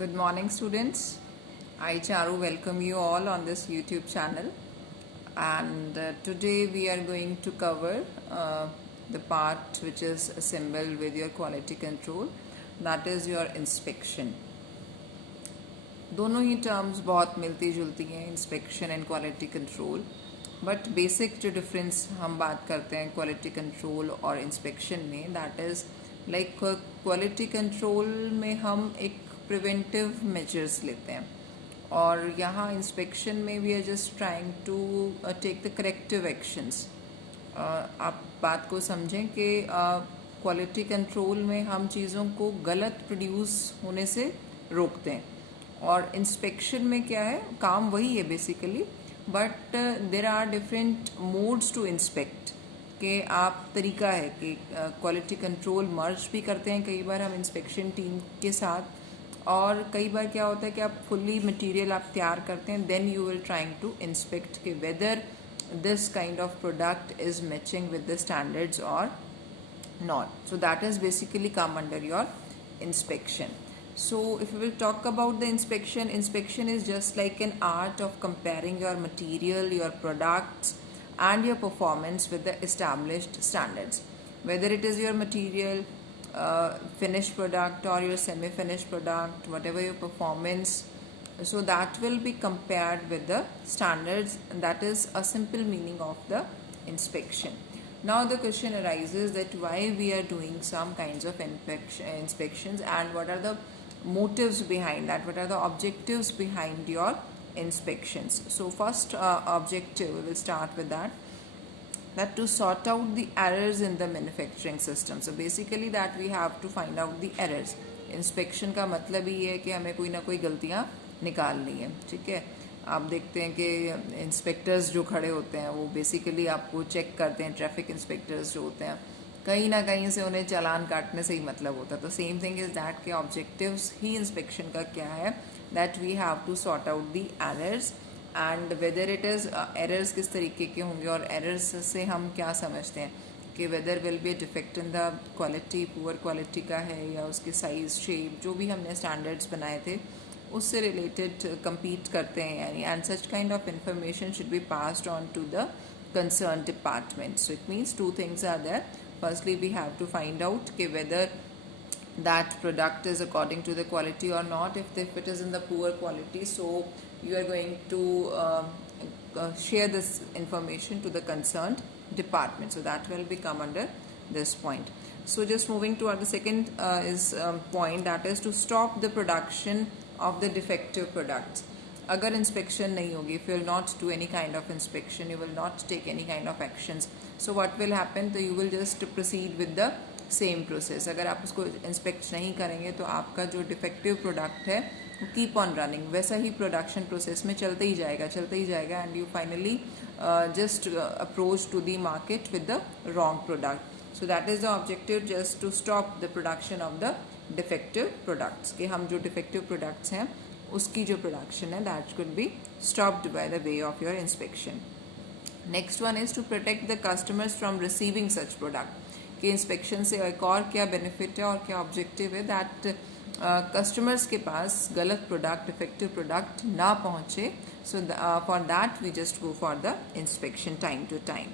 Good morning, students. I, Charu, welcome you all on this YouTube channel. And today we are going to cover the part which is assembled with your quality control, that is your inspection. दोनों ही terms बहुत मिलती जुलती हैं, inspection and quality control, but basic जो difference हम बात करते हैं क्वालिटी कंट्रोल और इंस्पेक्शन में, that is like quality control में हम एक प्रिवेंटिव मेजर्स लेते हैं और यहाँ इंस्पेक्शन में we are just trying to take the corrective actions. आप बात को समझें कि क्वालिटी कंट्रोल में हम चीज़ों को गलत प्रोड्यूस होने से रोकते हैं और इंस्पेक्शन में क्या है, काम वही है basically, but there are different modes to inspect. कि आप तरीका है कि क्वालिटी कंट्रोल मर्ज भी करते हैं कई बार हम इंस्पेक्शन टीम के साथ, और कई बार क्या होता है कि आप फुल्ली मटेरियल आप तैयार करते हैं, then you will trying to inspect कि whether this kind of product is matching with the standards or not. So that is basically come under your inspection. So if we will talk about the inspection, inspection is just like an art of comparing your material, your products and your performance with the established standards. Whether it is your material, finished product or your semi-finished product, whatever your performance, so that will be compared with the standards, and that is a simple meaning of the inspection. Now the question arises that why we are doing some kinds of inspections and what are the motives behind that, what are the objectives behind your inspections. So first objective, we will start with that to sort out the errors in the manufacturing system. So basically that we have to find out the errors. Inspection का मतलब ही है कि हमें कोई ना कोई गलतियाँ निकालनी है. ठीक है, आप देखते हैं कि इंस्पेक्टर्स जो खड़े होते हैं वो बेसिकली आपको चेक करते हैं. ट्रैफिक इंस्पेक्टर्स जो होते हैं कहीं ना कहीं से उन्हें चालान काटने से ही मतलब होता है. तो सेम थिंग इज दैट के ऑब्जेक्टिव्स ही इंस्पेक्शन का क्या है, that we have to sort out the errors and whether it is errors किस तरीके के होंगे और एरर्स से हम क्या समझते हैं कि whether will be defect in the quality, poor quality का है या उसके साइज शेप जो भी हमने स्टैंडर्ड्स बनाए थे उससे रिलेटेड compete करते हैं यानी, and such kind of information should be passed on to the concerned department. So it means two things are there. Firstly, we have to find out whether that product is according to the quality or not. If it is in the poor quality, so you are going to share this information to the concerned department. So that will become under this point. So just moving to the second point, that is to stop the production of the defective products. अगर inspection नहीं होगी, if you will not do any kind of inspection, you will not take any kind of actions, so what will happen, तो you will just proceed with the same process. अगर आप उसको inspect नहीं करेंगे तो आपका जो defective product है वो keep on running, वैसा ही production process में चलते ही जाएगा and you finally just approach to the market with the wrong product. So that is the objective, just to stop the production of the defective products. कि हम जो defective products हैं उसकी जो production है that could be stopped by the way of your inspection. Next one is to protect the customers from receiving such product. कि inspection से एक और क्या benefit है और क्या objective है, that customers के पास गलत product, defective product ना पहुँचे. So for that we just go for the inspection time to time.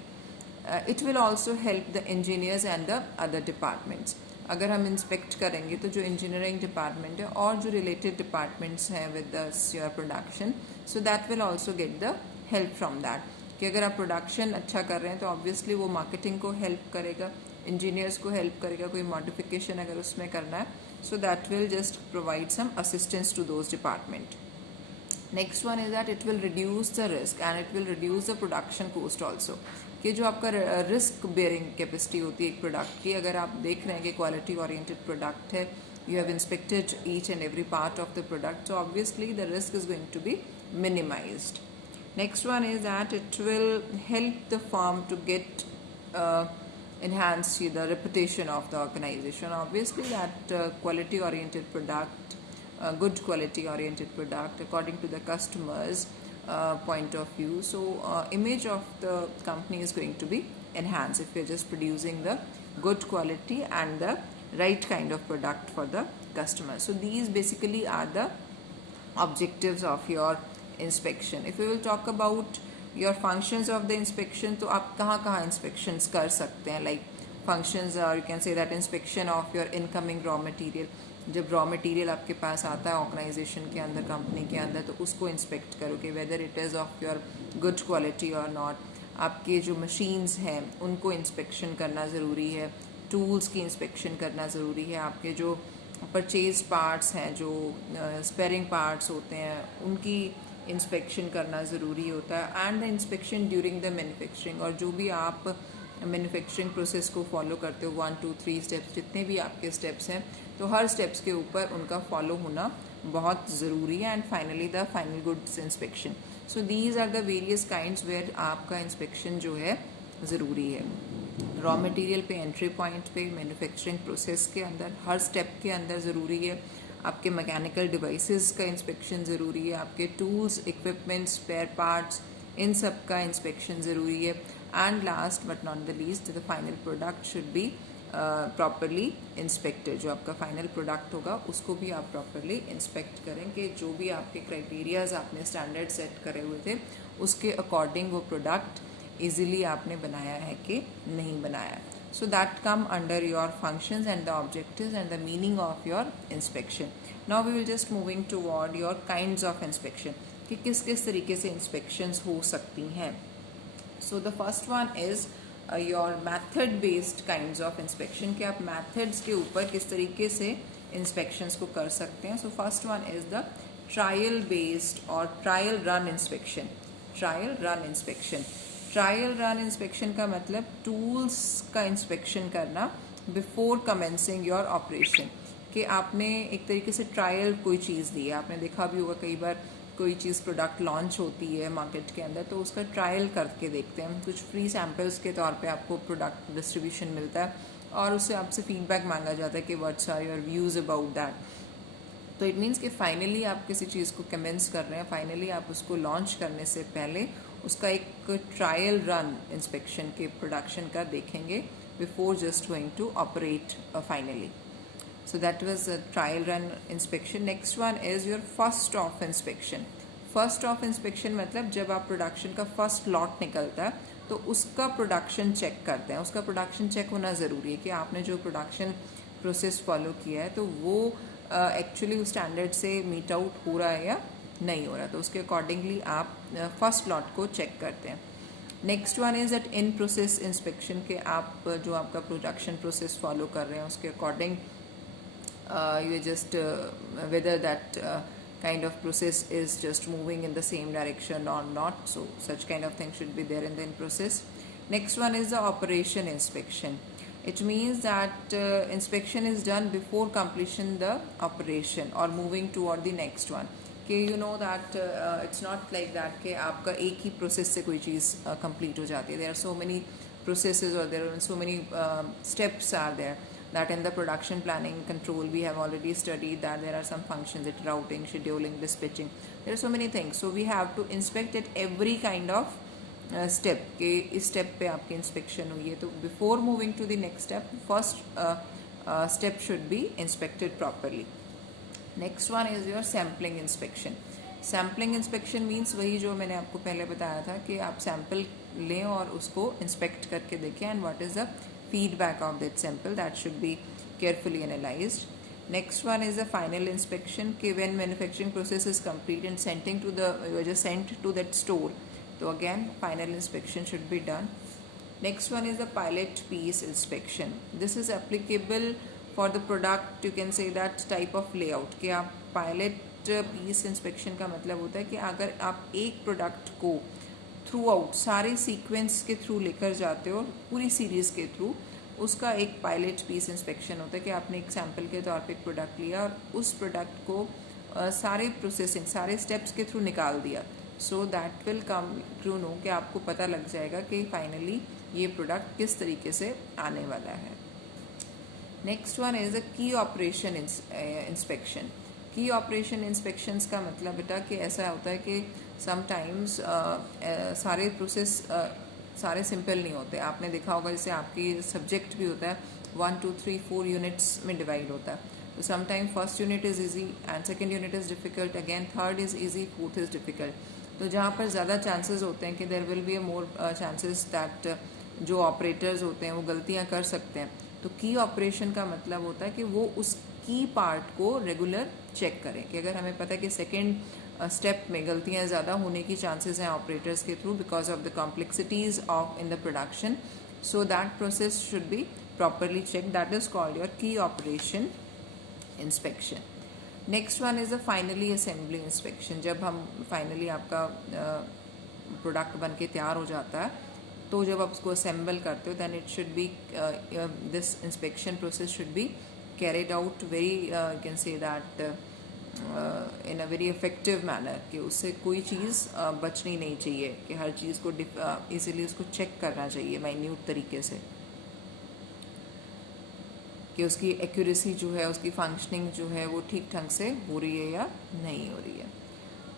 It will also help the engineers and the other departments. अगर हम इंस्पेक्ट करेंगे तो जो इंजीनियरिंग डिपार्टमेंट है और जो रिलेटेड डिपार्टमेंट्स हैं with your production, so that will also get the help from that. कि अगर आप प्रोडक्शन अच्छा कर रहे हैं तो ऑब्वियसली वो मार्केटिंग को हेल्प करेगा, इंजीनियर्स को हेल्प करेगा, कोई मॉडिफिकेशन अगर उसमें करना है, so that will just provide some assistance to those department. Next one is that it will reduce the risk and it will reduce the production cost also. कि जो आपका रिस्क बेयरिंग कैपेसिटी होती है एक प्रोडक्ट की, अगर आप देख रहे हैं कि क्वालिटी ओरिएंटेड प्रोडक्ट है, you have inspected each and every part of the product, so obviously the risk is going to be minimised. Next one is that it will help the firm to get enhance the reputation of the organization. Obviously that quality oriented product, good quality oriented product according to the customers point of view, so image of the company is going to be enhanced if you're just producing the good quality and the right kind of product for the customer. So these basically are the objectives of your inspection. If we will talk about your functions of the inspection, तो आप कहाँ कहाँ inspections कर सकते हैं, like functions are, you can say that inspection of your incoming raw material. जब raw material आपके पास आता है ऑर्गेनाइजेशन के अंदर, कंपनी के अंदर, तो उसको इंस्पेक्ट करोगे weather it is of your good quality और नॉट. आपके जो मशीन्स हैं उनको इंस्पेक्शन करना ज़रूरी है, टूल्स की इंस्पेक्शन करना ज़रूरी है, आपके जो परचेज पार्ट्स हैं, जो स्पेयरिंग पार्ट्स होते हैं, उनकी इंस्पेक्शन करना ज़रूरी होता है. And the inspection during the manufacturing, और जो भी आप मैन्युफैक्चरिंग प्रोसेस को फॉलो करते हो, 1 2 3 स्टेप्स, जितने भी आपके स्टेप्स हैं, तो हर स्टेप्स के ऊपर उनका फॉलो होना बहुत ज़रूरी है. And finally the final goods inspection. So these are the various kinds where आपका इंस्पेक्शन जो है ज़रूरी है. रॉ मटेरियल पे, एंट्री पॉइंट पे, मैन्युफैक्चरिंग प्रोसेस के अंदर, हर स्टेप के अंदर ज़रूरी है. आपके मैकेनिकल डिवाइसेस का इंस्पेक्शन ज़रूरी है, आपके टूल्स, इक्विपमेंट्स, स्पेयर पार्ट्स, इन सब का इंस्पेक्शन ज़रूरी है. And last but not the least, the final product should be properly inspected. जो आपका फाइनल प्रोडक्ट होगा उसको भी आप प्रॉपरली इंस्पेक्ट करें कि जो भी आपके क्राइटेरियाज आपने स्टैंडर्ड सेट करे हुए थे उसके अकॉर्डिंग वो प्रोडक्ट इजीली आपने बनाया है कि नहीं बनाया. So that come under your functions and the objectives and the meaning of your inspection. Now we will just moving toward your kinds of inspection, कि किस किस तरीके से इंस्पेक्शंस हो सकती हैं. So the first one is your method based kinds of inspection, कि आप मैथड्स के ऊपर किस तरीके से इंस्पेक्शंस को कर सकते हैं. So first one is the trial based और trial run inspection. Trial run inspection, trial run inspection का मतलब टूल्स का इंस्पेक्शन करना बिफोर कमेंसिंग योर ऑपरेशन. कि आपने एक तरीके से ट्रायल कोई चीज़ दी है, आपने देखा भी होगा कई बार कोई चीज़ प्रोडक्ट लॉन्च होती है मार्केट के अंदर, तो उसका ट्रायल करके देखते हैं. कुछ फ्री सैम्पल्स के तौर पे आपको प्रोडक्ट डिस्ट्रीब्यूशन मिलता है और उससे आपसे फीडबैक मांगा जाता है कि what's are your views about that. तो इट मीन्स कि फाइनली आप किसी चीज़ को कमेंस कर रहे हैं, फाइनली आप उसको लॉन्च करने से पहले उसका एक ट्रायल रन इंस्पेक्शन के प्रोडक्शन का देखेंगे before just going to operate finally. So that was a trial run inspection. Next one is your first off inspection. First off inspection मतलब जब आप प्रोडक्शन का फर्स्ट लॉट निकलता है तो उसका प्रोडक्शन चेक करते हैं. उसका प्रोडक्शन चेक होना ज़रूरी है कि आपने जो प्रोडक्शन प्रोसेस फॉलो किया है तो वो एक्चुअली उस स्टैंडर्ड से मीट आउट हो रहा है या नहीं हो रहा. तो उसके अकॉर्डिंगली आप फर्स्ट लॉट को चेक करते हैं. Next one is that in process inspection, के आप जो आपका प्रोडक्शन प्रोसेस फॉलो कर रहे हैं उसके according you just whether that kind of process is just moving in the same direction or not. So such kind of thing should be there in the in process. Next one is the operation inspection. It means that inspection is done before completion the operation or moving toward the next one. कि you know that it's not like that कि आपका एक ही process से कोई चीज़ complete हो जाती है. There are so many processes or there are so many steps are there. That in the production planning control we have already studied that there are some functions, it routing, scheduling, dispatching, there are so many things. So we have to inspect at every kind of step कि इस step पे आपकी inspection हुई है. तो before moving to the next step, first step should be inspected properly. Next one is your sampling inspection. Sampling inspection means वही जो मैंने आपको पहले बताया था कि आप sample लें और उसको inspect करके देखें and what is the feedback of that sample that should be carefully analyzed. Next one is the final inspection, कि when manufacturing process is complete and just sent to that store, so again final inspection should be done. Next one is the pilot piece inspection. This is applicable for the product, you can say that type of layout. कि आप pilot piece inspection का मतलब होता है कि अगर आप एक प्रोडक्ट को थ्रू आउट सारे सीक्वेंस के थ्रू लेकर जाते हो, पूरी सीरीज़ के थ्रू, उसका एक पायलट पीस इंस्पेक्शन होता है कि आपने एक सैम्पल के तौर पे एक प्रोडक्ट लिया और उस प्रोडक्ट को सारे प्रोसेसिंग, सारे स्टेप्स के थ्रू निकाल दिया. So that will come to know कि आपको पता लग जाएगा कि फाइनली ये प्रोडक्ट किस तरीके से आने वाला है. Next one is the key operation inspection. की ऑपरेशन इंस्पेक्शंस का मतलब बेटा कि ऐसा होता है कि समटाइम्स सारे प्रोसेस सारे सिंपल नहीं होते. आपने देखा होगा जैसे आपकी सब्जेक्ट भी होता है 1 2 3 4 यूनिट्स में डिवाइड होता है. तो sometime first unit is easy and second unit is difficult, again third is easy, fourth is difficult. तो जहाँ पर ज़्यादा चांसेस होते हैं कि there will be a more chances that जो ऑपरेटर्स होते हैं वो गलतियाँ कर सकते हैं, तो की ऑपरेशन का मतलब होता है कि वो उस की पार्ट को रेगुलर चेक करें कि अगर हमें पता है कि सेकेंड स्टेप में गलतियाँ ज़्यादा होने की चांसेस हैं ऑपरेटर्स के through because of the complexities of in the production, so that process should B properly checked. That is called your key operation inspection. Next one is the finally assembly inspection. जब हम finally आपका product बन के तैयार हो जाता है तो जब आप उसको असेंबल करते हो then it should be this inspection process should be carried out very you can say that in a very effective manner कि उससे कोई चीज़ बचनी नहीं चाहिए, कि हर चीज़ को ईजिली उसको चेक करना चाहिए माइन्यूट तरीके से कि उसकी एक्यूरेसी जो है, उसकी फंक्शनिंग जो है वो ठीक ढंग से हो रही है या नहीं हो रही है.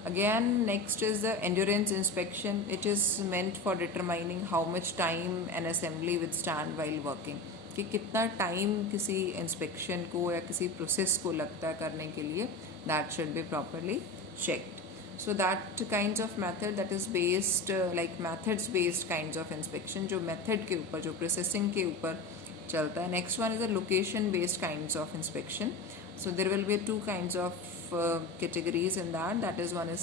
Again, next is the endurance inspection. It is meant for determining how much time an assembly withstand while working. कि कितना टाइम किसी इंस्पेक्शन को या किसी प्रोसेस को लगता है करने के लिए, that should be properly checked. So that kinds of method that is based like methods based kinds of inspection, जो method के ऊपर, जो processing के ऊपर चलता है. Next one is the location based kinds of inspection. So there will be two kinds of categories in that. That is, one is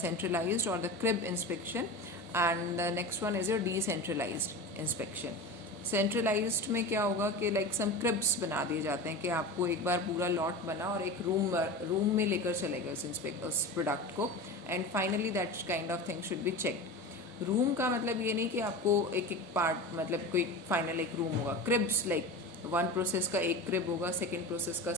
centralized or the crib inspection, and the next one is your decentralized inspection. Centralised में क्या होगा कि like some cribs बना दिए जाते हैं कि आपको एक बार पूरा लॉट बना और एक रूम में लेकर चले गए उस प्रोडक्ट को, and finally that kind of thing should be checked. Room का मतलब ये नहीं कि आपको एक एक पार्ट, मतलब कोई फाइनल एक रूम होगा. क्रिब्स लाइक वन प्रोसेस का एक क्रिब होगा, सेकेंड प्रोसेस का